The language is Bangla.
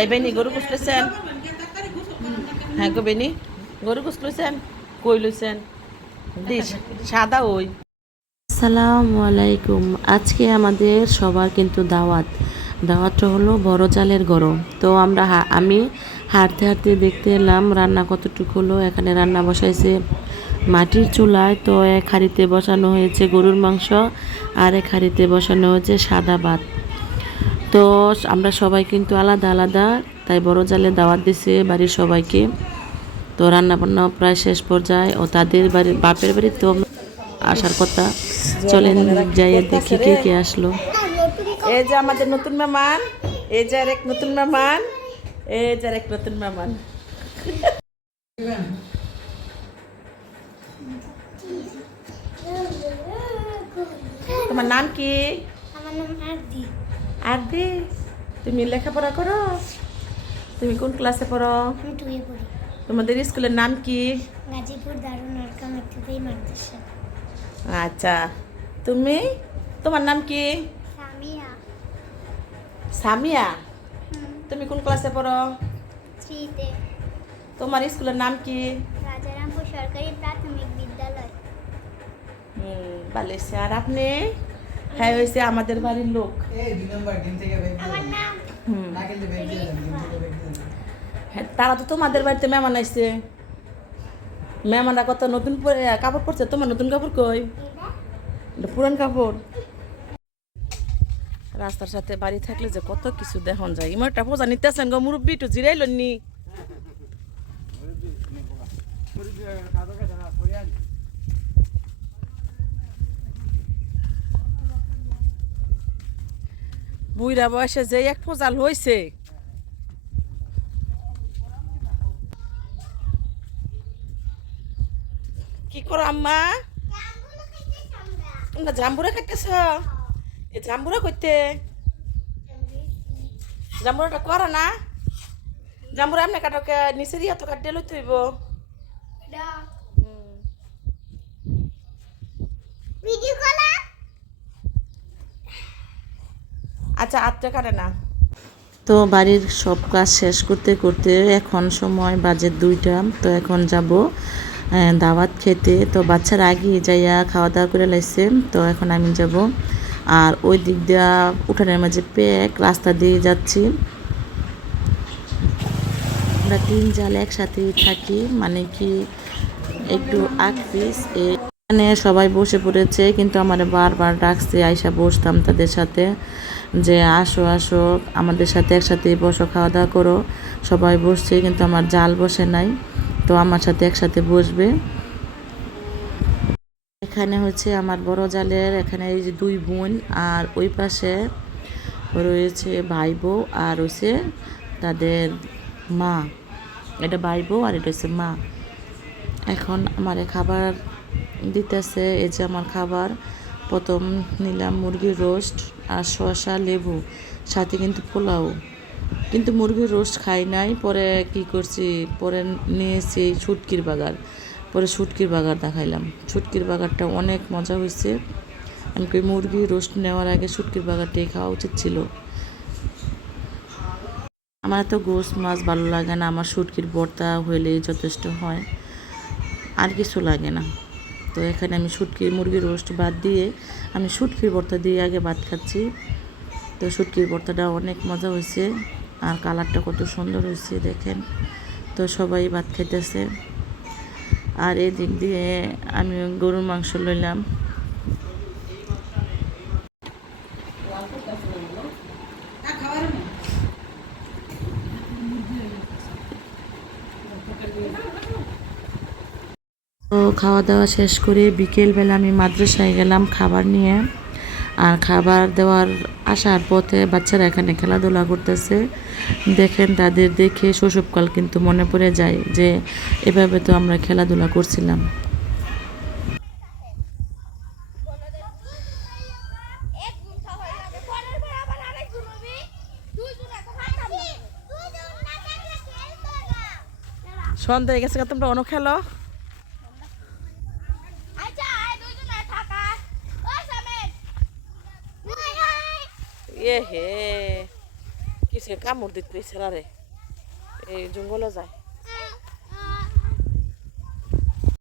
এই বেনি, গরু হ্যাঁ গো বেনি, গরু কই সাদা ওই। আসসালামু আলাইকুম। আজকে আমাদের সবার কিন্তু দাওয়াত। দাওয়াতটা হলো বড় চালের গরম। তো আমরা আমি হাঁটতে হাঁটতে দেখতে এলাম রান্না কতটুকু হলো। এখানে রান্না বসাইছে মাটির চুলায়, তো এক হাঁড়িতে বসানো হয়েছে গরুর মাংস আর এক হাঁড়িতে বসানো হয়েছে সাদা ভাত। তো আমরা সবাই কিন্তু আলাদা আলাদা তাই বড় জালে দাওয়াত দিছে বাড়ির সবাইকে। তো রান্না বান্না প্রায় শেষ পর্যায়ে ও তাদের বাড়ির বাপের বাড়ি তো আসার কথা। চলেন যাই দেখি কে কে আসলো। এই যে আমাদের নতুন মেহমান এই যে আর এক নতুন মেহমান এই যে আর এক নতুন মেহমান। তোমার নাম কি? আমার নাম আরদি আদি তুমি লেখাপড়া করো? তুমি কোন ক্লাসে পড়ো? আমি টুয়ে পড়ি। তোমাদের স্কুলের নাম কি? গাজীপুর দারুণ আরকাম ইত্যাদি মাদ্রাসা আচ্ছা তুমি? তোমার নাম কি? সামিয়া। সামিয়া? তুমি কোন ক্লাসে পড়ো? থ্রিতে। তোমার স্কুলের নাম কি? রাজারামপুর সরকারি প্রাথমিক বিদ্যালয়। হুম বালেছে আর আপনি? হ্যাঁ হয়েছে আমাদের বাড়ির লোক। হ্যাঁ তারা তো তোমাদের বাড়িতে মেহমান আইছে। মেহমানরা কত নতুন কাপড় পরছে? তোমার নতুন কাপড় কই? পুরান কাপড়। রাস্তার সাথে বাড়ি থাকলে যে কত কিছু দেখুন যায়। ইমার একটা পোজা নিতে আসলেন গো মুরব্বী একটু জিরাইল নি বুইরা বয়সে যে এক ফোজাল হয়েছে কি করো আম্মা? তোমরা জাম্বুরা খাইতেছ? এ জাম্বুরা করতে জাম্বুরাটা করা না। জাম্বুরা এমনি কাটকে নিচে দিয়ে তো কাটতে লইতে হইব। আচ্ছা আটটা কাটে না। তো বাড়ির সব কাজ শেষ করতে করতে এখন সময় বাজে দুইটা, তো এখন যাব দাওয়াত খেতে। তো বাচ্চারা আগে যাইয়া খাওয়া দাওয়া করে লাইছে, তো এখন আমি যাব। আর ওই দিক দিয়া উঠানের মাঝে প্যাক রাস্তা দিয়ে যাচ্ছি। আমরা তিন জাল একসাথে থাকি মানে কি একটু আগ পিস এখানে সবাই বসে পড়েছে, কিন্তু আমার বারবার ডাকছে, আইসা বসতাম তাদের সাথে যে আসো আসো, আমাদের সাথে একসাথে বসো খাওয়া দাওয়া করো। সবাই বসছে, কিন্তু আমার জাল বসে নাই, তো আমার সাথে একসাথে বসবে। এখানে হচ্ছে আমার বড় জালের, এখানে এই যে দুই বোন, আর ওই পাশে রয়েছে ভাই বউ আর হচ্ছে তাদের মা। এটা ভাই বউ আর এটা হচ্ছে মা। এখন আমার খাবার দিতেছে এই যে আমার খাবার। প্রথম নিলাম মুরগির রোস্ট আর শসা, লেবু, সাথে কিন্তু পোলাও। কিন্তু মুরগির রোস্ট খাই নাই, পরে কি করছি? পরে নিয়েছি শুটকির বাগার। পরে শুটকির বাগার দেখাইলাম। শুটকির বাগারটা অনেক মজা হয়েছে আমি মুরগি রোস্ট নেওয়ার আগে শুটকির বাগারটাই খাওয়া উচিত ছিল। আমার তো গোস মাছ ভালো লাগে না, আমার শুটকির ভর্তা হইলেই যথেষ্ট হয়। আর কিছু লাগে না। তো এখানে আমি শুটকির মুরগির রোস্ট বাদ দিয়ে আমি শুটকির ভর্তা দিয়ে আগে ভাত খাচ্ছি। তো শুটকির ভর্তাটা অনেক মজা হয়েছে আর কালারটা কত সুন্দর হয়েছে দেখেন। তো সবাই ভাত খাইতেছে। আর এই দিক দিয়ে আমি গরুর মাংস লইলাম। তো খাওয়া দাওয়া শেষ করে বিকেলবেলা আমি মাদ্রাসায় গেলাম খাবার নিয়ে। আর খাবার দেওয়ার আসার পথে বাচ্চারা এখানে খেলাধুলা করতেছে। দেখেন তাদের দেখে শৈশবকাল কিন্তু মনে পড়ে যায় যে এভাবে তো আমরা খেলাধুলা করছিলাম। এক গুণ খাওয়া হয়ে যাবে পরের বার আবার আরেক গুণ হবে দুই গুণ এত খাইতাম দুই গুণ না থাকলে খেলতো না সন্ধ্যা হয়ে গেছে গা, তোমরা অন্য খেলো আচ্ছা আয় দুই গুণ থাকা ওই সামেদ এ হে কিছু কামড় দিতে ছেড়ারে এই জঙ্গলে যায়।